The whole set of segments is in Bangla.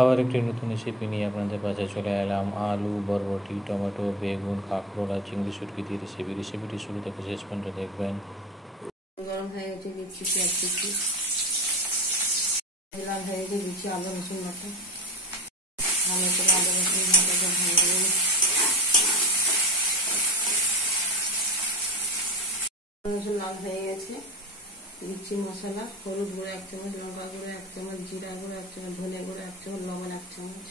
আবার একটি নতুন রেসিপি নিয়ে আপনাদের পাশে চলে এলাম। আলু, বরবটি, টমেটো, বেগুন, কাঁকরোল আর চিংড়ি শুটকি দিয়ে রেসিপিটি শুরু থেকে শেষ পর্যন্ত দেখবেন। গরম হয়ে গেছে, দিচ্ছি পেঁয়াজ কুচি, লাল হয়ে গেছে, দিচ্ছি আদা রসুন বাটা, ভালো করে আদা রসুন বাটাটা ভাজবো। রসুন লাল হয়ে গেছে, দিচ্ছি মশলা, হলুদ গুঁড়ো 1 চামচ, লঙ্কা গুঁড়ো 1 চামচ, জিরা গুঁড়ো 1 চামচ, ধনে গুঁড়ো 1 চামচ, লবণ 1 চামচ।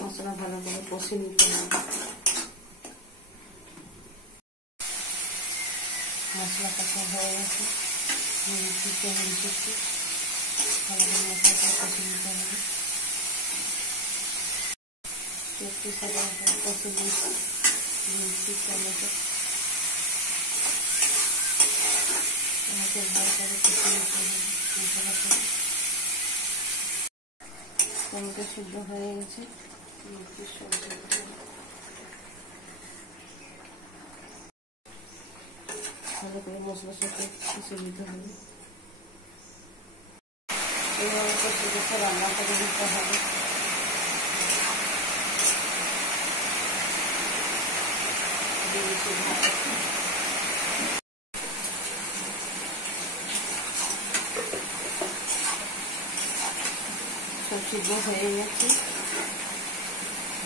মশলা ভালো করে কষে নিতে হবে। মশলা কষা হয়ে গেছে, চিকেন দিচ্ছি, ভালো করে মশলাটা কষে নিতে হবে। একটু সাদা কষে দিচ্ছি টমেটো, ভালো করে কষে নিতে হবে মশলাটা। টমেটো সিদ্ধ হয়ে গেছে, ভালো করে মশলার সাথে কষে নিতে হবে। এইভাবে কষে কষে রান্না করে দিতে হবে। সব সিদ্ধ হয়ে গেছে,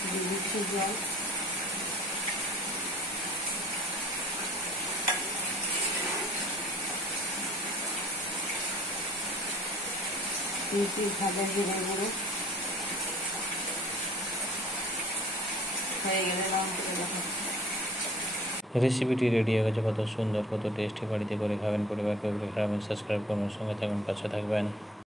দিয়ে দিচ্ছি জল। দিচ্ছি ভাজা জিরে গুঁড়ো, হয়ে গেলে রং করে দেখাচ্ছি। রেসিপিটি রেডি হয়ে গেছে। কত সুন্দর, কত টেস্টি। বাড়িতে করে খাবেন, পরিবারকে খাবেন। সাবস্ক্রাইব করবেন, সঙ্গে থাকবেন, পাশে থাকবেন।